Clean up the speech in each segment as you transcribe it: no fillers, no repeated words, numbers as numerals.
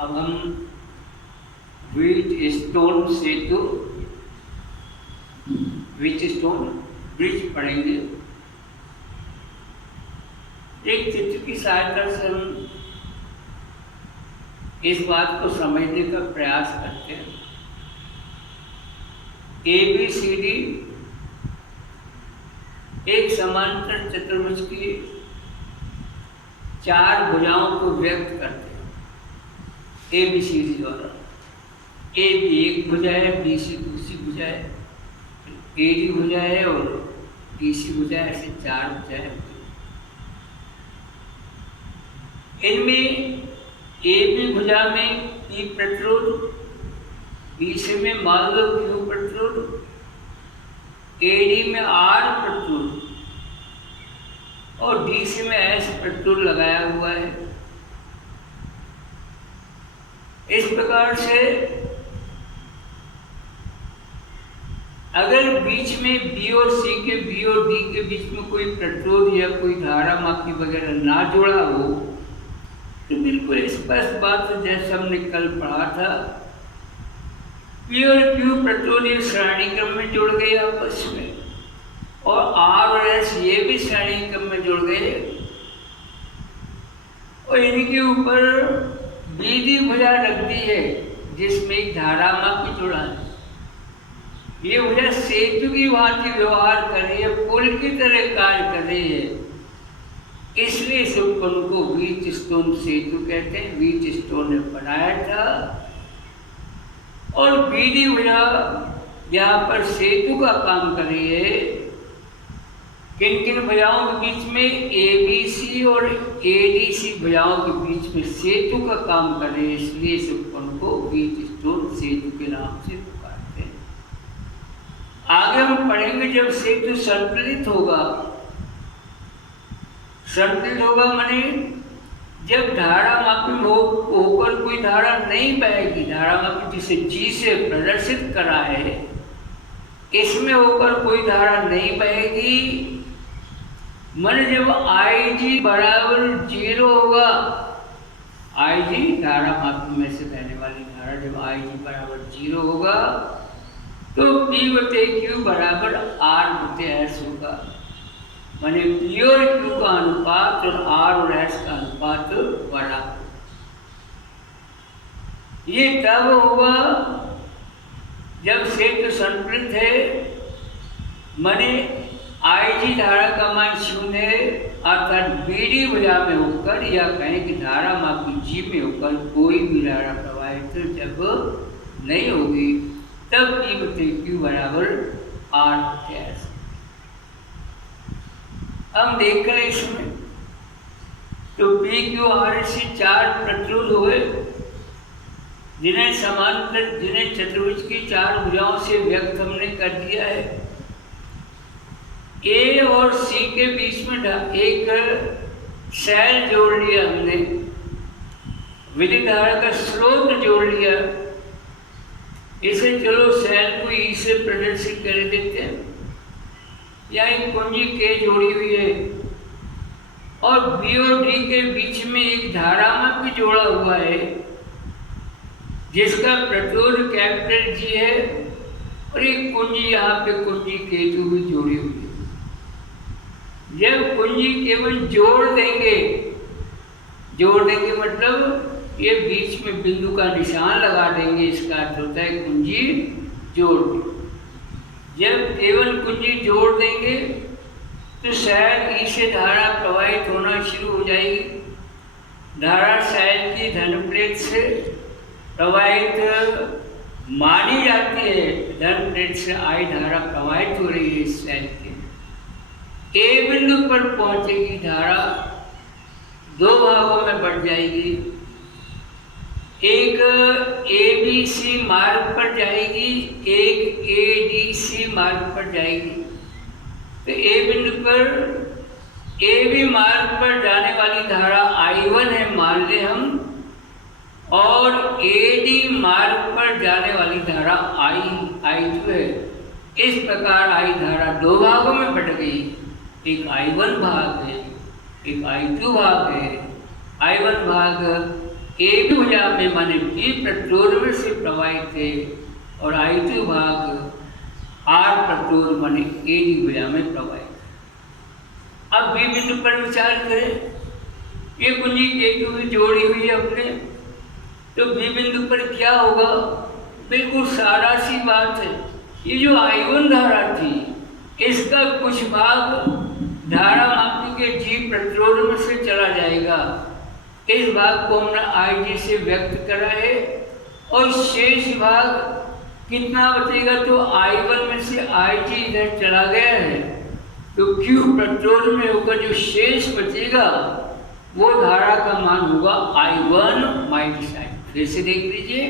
अब हम wheat stone सेतु wheat stone bridge पढ़ेंगे। एक चित्र की सहायता से हम इस बात को समझने का प्रयास करते हैं। ABCD एक समांतर चतुर्भुज की 4 भुजाओं को व्यक्त करते हैं ABCD द्वारा। AB एक भुजा है, BC दूसरी भुजा है, AD भुजा है और BC भुजा है, ऐसे 4 भुजाएं। इनमें AB भुजा में P प्रतिरोध, BC में मान लो Q प्रतिरोध, AD में R प्रतिरोध और DC में S प्रतिरोध लगाया हुआ है। इस प्रकार से अगर बीच में B और C के B और D के बीच में कोई प्रतिरोध या कोई धारा मापी वगैरह ना जोड़ा हो तो बिल्कुल स्पष्ट बात है, जैसे हमने कल पढ़ा था, P और Q प्रतिरोध ये श्रेणी क्रम में जुड़ गए आपस में और R और S ये भी श्रेणी क्रम में जुड़ गए और इनके ऊपर बीदी भुजा रख दी है जिसमें एक धारा मापी जुड़ा है। ये भुजा सेतु की भांति व्यवहार कर रही है, पुल की तरह कार्य कर रही है, इसलिए इस उपकरण को व्हीट स्टोन सेतु कहते हैं। व्हीट स्टोन ने बनाया था और बीदी भुजा यहाँ पर सेतु का काम कर रही है। किन किन भुजाओं के बीच में? ABC और ADC भुजाओं के बीच में सेतु का काम कर रही है, इसलिए इस उपकरण को व्हीट स्टोन सेतु के नाम से पुकारते हैं। आगे हम पढ़ेंगे जब सेतु संतुलित होगा। संतुलित होगा माने जब धारा मापी होकर कोई धारा नहीं बहेगी, धारा मापी जिसे G से प्रदर्शित करा है, इसमें होकर कोई धारा नहीं बहेगी। मन जब IG बराबर 0 होगा, IG धारा मापी में से बहने वाली धारा जब IG बराबर 0 होगा तो P/Q बराबर R/S होगा। माने P और Q का अनुपात और R और S का अनुपात बराबर। ये तब होगा जब सेतु संतुलित है, माने IG धारा का मान 0 है, अर्थात BD भुजा में होकर या कहें कि धारा मापी G में होकर कोई भी धारा प्रवाहित जब नहीं होगी तब P/Q बराबर R/S। हम देख रहे इसमें तो PQRS से 4 प्रतिरोध हुए जिन्हें चतुर्भुज की 4 भुजाओं से व्यक्त हमने कर दिया है। A और C के बीच में एक सेल जोड़ लिया हमने, विद्युत धारा का स्रोत जोड़ लिया। इसे चलो सेल को E से प्रदर्शित कर देते हैं। यहाँ एक कुंजी K जोड़ी हुई है और B और D के बीच में एक धारा मापी जोड़ा हुआ है जिसका प्रतिरोध कैपिटल G है और एक कुंजी यहाँ पे कुंजी K2 भी जोड़ी हुई है। जब कुंजी केवल जोड़ देंगे मतलब ये बीच में बिंदु का निशान लगा देंगे, इसका अर्थ होता है कुंजी जोड़ देंगे। जब केवल कुंजी जोड़ देंगे तो सेल E से धारा प्रवाहित होना शुरू हो जाएगी। धारा सेल की धन प्लेट से प्रवाहित मानी जाती है, धन प्लेट से I धारा प्रवाहित हो रही है इस सेल के। A बिंदु पर पहुंचेगी धारा 2 भागों में बढ़ जाएगी। एक ABC मार्ग पर जाएगी, एक ADC मार्ग पर जाएगी। तो A बिंदु पर AB मार्ग पर जाने वाली धारा I1 है मान ले हम, और AD मार्ग पर जाने वाली धारा I2 है। इस प्रकार I धारा 2 भागों में बट गई, एक I1 भाग है, एक I2 भाग है। I1 भाग ए भी भुजा में माने बी प्रत्योर्म से प्रवाहित है और I2 भाग आर प्रत्योर्म माने ए डी भुजा में प्रवाहित है। अब बी बिंदु पर विचार करें, ये कुंजी K2 भी जोड़ी हुई है अपने, तो बी बिंदु पर क्या होगा? बिल्कुल सादा सी बात है, ये जो I1 धारा थी इसका कुछ भाग धारा मापी के जी प्रतिरोध से चला जाएगा। इस भाग को हमने IG से व्यक्त करा है और शेष भाग कितना बचेगा? तो I1 में से IG इधर चला गया है, तो Q प्रतिरोध में होकर जो शेष बचेगा वो धारा का मान होगा I1 माइनस I। फिर से देख लीजिए,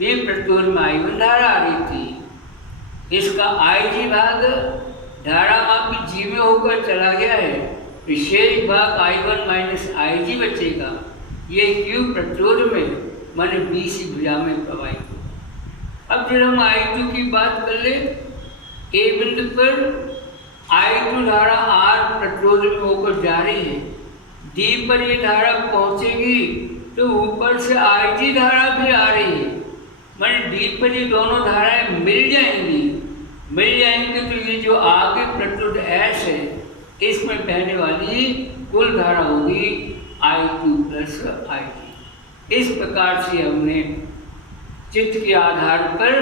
ये प्रतिरोध में I1 धारा आ रही थी, इसका IG भाग धारा मापी G में होकर चला गया है, विशेष भाग I1 माइनस IG बचेगा। ये Q प्रतिरोध में माने BC भुजा में प्रवाहित हो। अब जब हम I2 की बात कर ले, A बिंदु पर I2 धारा R प्रतिरोध में होकर जा रही है, D पर ये धारा पहुंचेगी तो ऊपर से IG धारा भी आ रही है, माने D पर ये दोनों धाराएं मिल जाएंगी तो ये जो आगे प्रतिरोध S है इसमें बहने वाली कुल धारा होगी I2 प्लस IG। इस प्रकार से हमने चित्र के आधार पर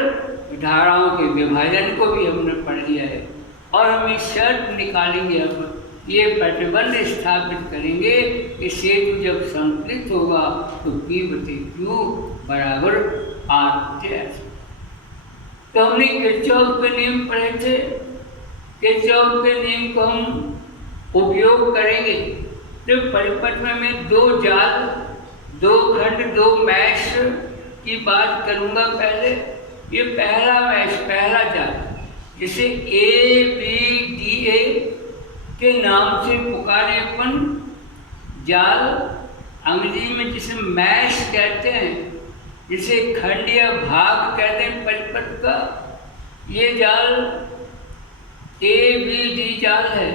धाराओं के विभाजन को भी हमने पढ़ लिया है और हम इस शर्त निकालेंगे, अब ये प्रतिबंध स्थापित करेंगे कि सेतु जब संतुलित होगा तो P/Q बराबर R/S। तो हमने किरचॉफ के नियम पढ़े थे, किरचॉफ के नियम को हम उपयोग करेंगे। तो परिपथ में मैं दो जाल, दो खंड, दो मैश की बात करूंगा। पहले ये पहला मैश, पहला जाल जिसे ABDA के नाम से पुकारे अपन, जाल अंग्रेजी में जिसे मैश कहते हैं, जिसे खंड या भाग कहते हैं परिपथ का, ये जाल ABD जाल है।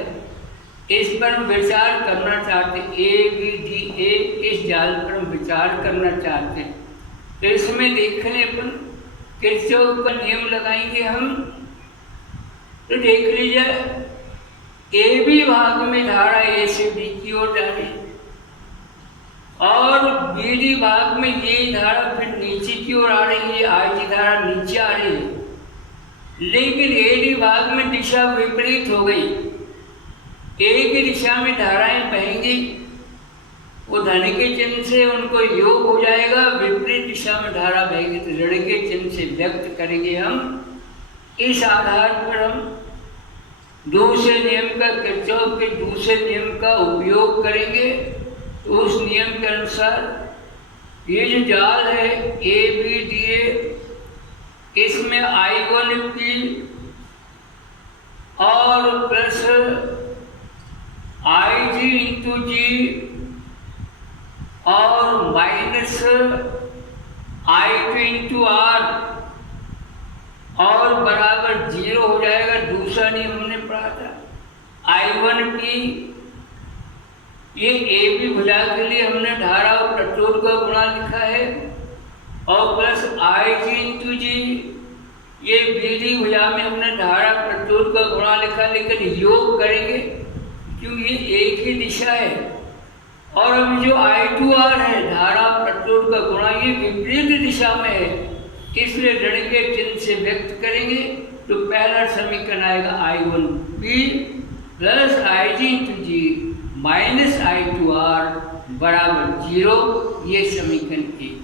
इस पर हम विचार करना चाहते हैं, ABDA इस जाल पर हम विचार करना चाहते हैं। तो इसमें देखने अपन किरचॉफ का नियम लगाएंगे हम। तो देख लीजिए, AB भाग में धारा A से B की ओर जा रही है और BD भाग में ये धारा फिर नीचे की ओर आ रही है, IG धारा नीचे आ रही है, लेकिन AD भाग में दिशा विपरीत हो गई। एक ही दिशा में धाराएं बहेंगी, वो धन के चिन्ह से उनको योग हो जाएगा, विपरीत दिशा में धारा बहेगी तो ऋण के चिन्ह से व्यक्त करेंगे हम। इस आधार पर हम दूसरे नियम का, किरचॉफ के दूसरे नियम का उपयोग करेंगे। तो उस नियम के अनुसार ये जो जाल है ABDA, इसमें I1P और प्लस IG/G और माइनस I2/R और बराबर 0 हो जाएगा। दूसरा नियम हमने पढ़ा था I1P, ये AB भुजा के लिए हमने धारा और प्रतिरोध का गुणा लिखा है, और प्लस IG/G, ये BD भुजा में हमने धारा प्रतिरोध का गुणा लिखा, लेकिन योग करेंगे क्योंकि ये एक ही दिशा है। और अब जो I2R है, धारा प्रतिरोध का गुणा, ये विपरीत दिशा में है, इसलिए ऋण के चिन्ह से व्यक्त करेंगे। तो पहला समीकरण आएगा I1P plus IG/G minus I2R बराबर 0। ये समीकरण एक।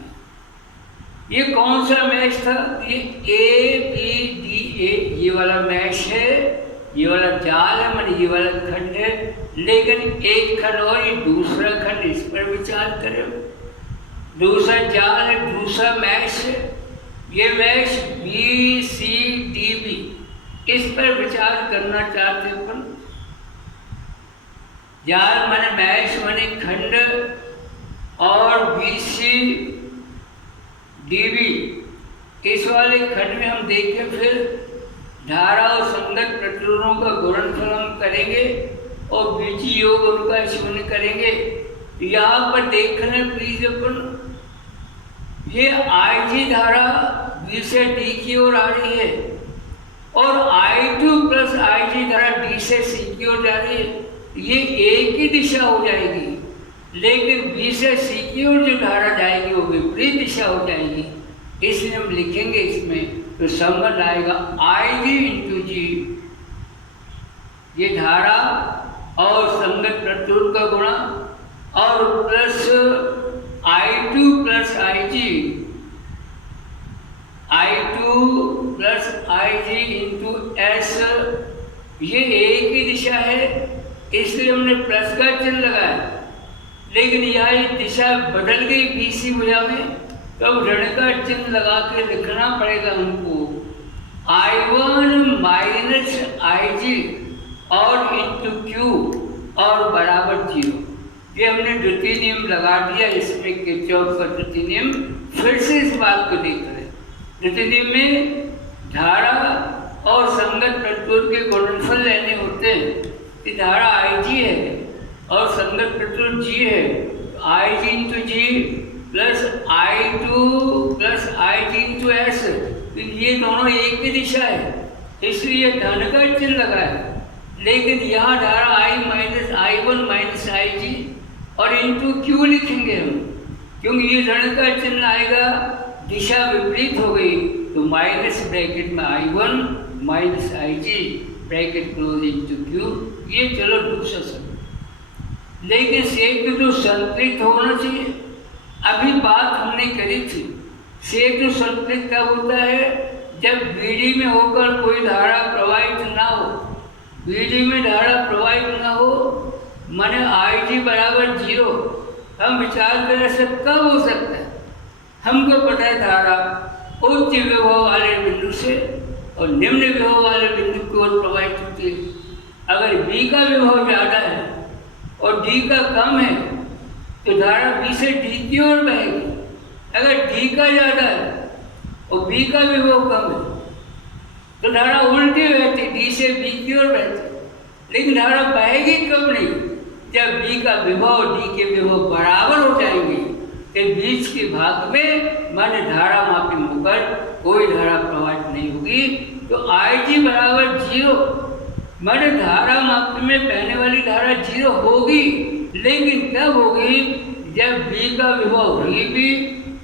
ये कौन सा मैश था? ये ABDA, ये वाला मैश है, ये वाला जाल है, माने ये वाला खंड है, लेकिन एक खंड और ये दूसरा खंड, इस पर विचार करें। दूसरा जाल है, दूसरा मैश है, ये मैश BCDB, इस पर विचार करना चाहते अपन। जाल माने मैश माने खंड और BCDB, इस वाले खंड में हम देखें, फिर धारा और संगत प्रतिरोधों का गुणनफल हम करेंगे और बीजी योग उनका शून्य करेंगे। यहाँ पर देखना प्लीज अपन, ये IG धारा B से D की ओर आ रही है और I2 प्लस IG धारा D से C की ओर जा रही है। ये एक ही दिशा हो जाएगी, लेकिन B से C की ओर जो धारा जाएगी वो विपरीत दिशा हो जाएगी। इसलिए हम लिखेंगे इसमें तो संबंध आएगा IG इंटू G, ये धारा और संगत प्रतिरोध का गुणा, और plus I2 plus IG, I2 plus IG into S, ये एक ही दिशा है इसलिए हमने प्लस का चिन्ह लगाया। लेकिन यहाँ ये दिशा बदल गई BC भुजा में, तब ऋण का चिन्ह लगा के लिखना पड़ेगा हमको I1 माइनस IG और इंटू Q और बराबर 0। ये हमने द्वितीय नियम लगा दिया। इसमें किरचॉफ का द्वितीय नियम फिर से इस बात को देख रहे। द्वितीय नियम में धारा और संगत प्रतिरोध के गुणनफल लेने होते हैं। कि धारा IG है और संगत प्रतिरोध G है, IG into G plus I2 plus IG into S, तो ये दोनों एक ही दिशा है इसलिए धन का चिन्ह लगा है। लेकिन यहाँ धारा I minus I1 minus IG और इंटू Q लिखेंगे हम, क्योंकि ये ऋण का चिन्ह आएगा, दिशा विपरीत हो गई तो माइनस ब्रैकेट में I1 minus IG bracket close into Q। ये चलो दूसरा शब्द। लेकिन क्षेत्र तो संतुलित होना चाहिए। अभी बात हमने करी थी, क्षेत्र संतुलित कब होता है? जब BD में होकर कोई धारा प्रवाहित ना हो। BD में धारा प्रवाहित ना हो माने IG बराबर 0। हम विचार करें से कब हो सकता है? हमको पता है धारा उच्च विभव वाले बिंदु से और निम्न विभव वाले बिंदु की ओर प्रवाहित होती है। अगर B का विभव ज़्यादा है और D का कम है तो धारा B से D की ओर बहेगी। अगर D का ज़्यादा है और B का विभव कम है तो धारा उल्टी बहती, D से B की ओर बहती। लेकिन धारा बहेगी कब नहीं? जब B का विभव और D के विभव बराबर हो जाएंगे तो बीच के भाग में माने धारा मापी होकर कोई धारा प्रवाहित नहीं होगी। तो IG बराबर 0 माने धारा मापी में बहने वाली धारा 0 होगी। लेकिन तब होगी जब B का विभव VB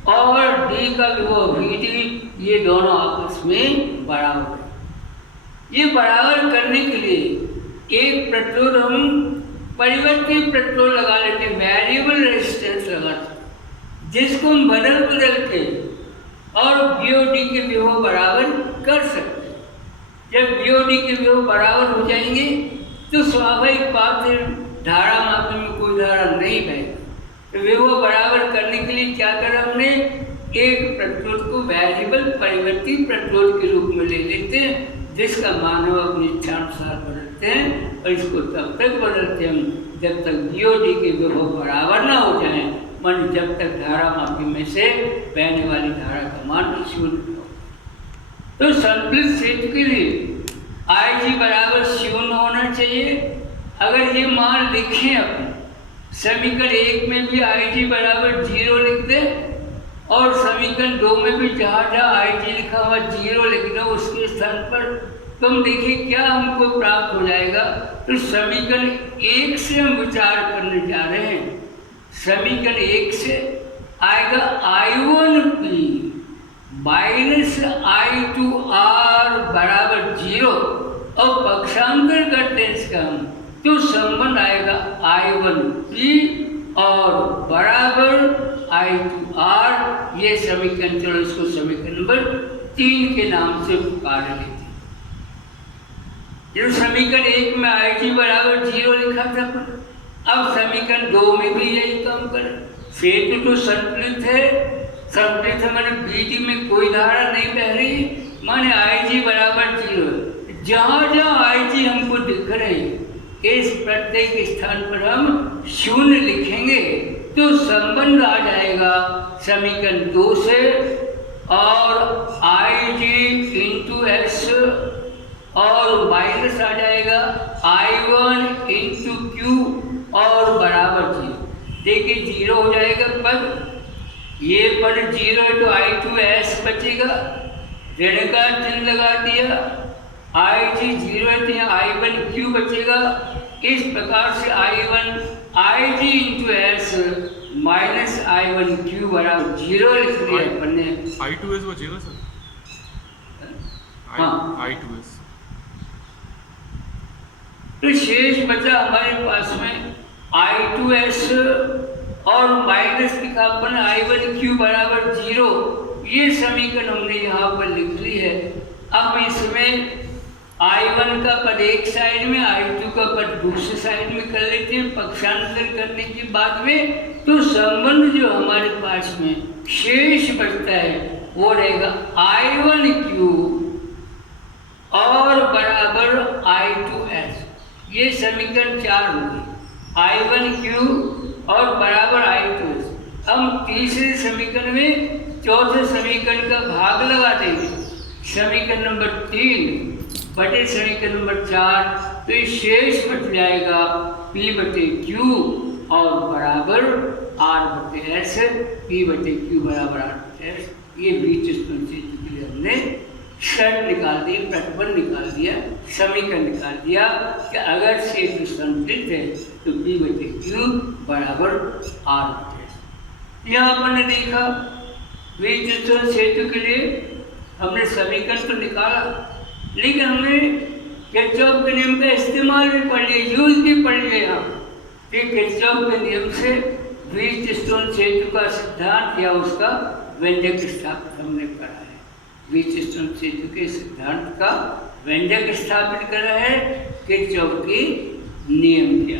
और D का विभव VD ये दोनों आपस में बराबर है। ये बराबर करने के लिए एक प्रतिरोध हम परिवर्ती प्रतिरोध लगा लेते हैं, वेरिएबल रेजिस्टेंस लगाते हैं, जिसको हम बदल के और BOD के विभव बराबर कर सकते हैं। जब BOD के विभव बराबर हो जाएंगे तो स्वाभाविक बात है धारा मापन में कोई धारा नहीं बहेगा। तो विभव बराबर करने के लिए क्या करा हमने? एक प्रतिरोध को वेरिएबल परिवर्ती प्रतिरोध के रूप में ले लेते हैं, जिसका मान हम अपनी इच्छानुसार बदलते हैं। और इसको तब तक बदलते हम जब तक BOD के विभव बराबर ना हो जाए, मान जब तक धारा मापी में से बहने वाली धारा का मान शून्य हो। तो संतुलित क्षेत्र के लिए IG बराबर 0 होना चाहिए। अगर ये मान लिखें अपने समीकरण 1 में भी IG बराबर 0 लिख दें और समीकरण 2 में भी जहाँ जहाँ IG लिखा हुआ 0 लिख दो उसके स्थान पर, तुम देखिए क्या हमको प्राप्त हो जाएगा। तो समीकरण 1 से हम विचार करने जा रहे हैं। समीकरण 1 से आएगा I1P माइनस I2R बराबर 0 और पक्षांतर करते हैं इसका हम, तो संबंध आएगा I1P और बराबर I2R। ये समीकरण, चलो इसको समीकरण नंबर 3 के नाम से पुकार लेते हैं। जो समीकरण 1 में IG बराबर 0 लिखा था, अब समीकरण 2 में भी यही काम करें। क्षेत्र तो संतुलित है, संतुलित है माने BD में कोई धारा नहीं बह रही, माने IG बराबर 0। जहाँ जहाँ IG हमको दिख रहे हैं इस प्रत्येक स्थान पर हम 0 लिखेंगे तो संबंध आ जाएगा समीकरण 2 से और IG इंटू S और माइनस आ जाएगा I1 इंटू Q और बराबर 0। देखिए 0 हो जाएगा पद, ये पर 0 तो I2S बचेगा, ऋण का चिन्ह लगा दिया, IG 0 तो यहाँ I1Q बचेगा। इस प्रकार से IG into S minus I1Q बराबर 0 लिख दिया अपन ने। I2S बचेगा सर? हाँ, I2S। तो शेष बचा हमारे पास में I2S और माइनस लिखा अपन I1Q बराबर 0। ये समीकरण हमने यहाँ पर लिख ली है। अब इसमें I1 का पद एक साइड में, I2 का पद दूसरे साइड में कर लेते हैं पक्षांतर करने के बाद में। तो संबंध जो हमारे पास में शेष बचता है वो रहेगा I1Q और बराबर I2S। ये समीकरण 4 होगी, I1Q और बराबर I2S। हम तीसरे समीकरण में चौथे समीकरण का भाग लगा देंगे, समीकरण नंबर 3 बटे समीकरण नंबर 4। तो ये शेष बच जाएगा P बटे Q और बराबर R बटे S। P बटे Q बराबर R बटे S। ये बीच स्थिति के लिए हमने शर्त निकाल दी, प्रतिबंध निकाल दिया, समीकरण निकाल दिया कि अगर क्षेत्र संतुलित है तो P बटे Q बराबर R बटे S। यहाँ अपन ने देखा बीच क्षेत्र के लिए हमने समीकरण तो निकाला, लेकिन हमने किरचॉफ के नियम का इस्तेमाल भी पढ़ लिया, यूज भी पढ़ लिया। फिर किरचॉफ के नियम से व्हीटस्टोन सेतु का सिद्धांत या उसका व्यंजक स्थापित हमने करा है। व्हीटस्टोन सेतु के सिद्धांत का व्यंजक स्थापित करा है किरचॉफ के नियम के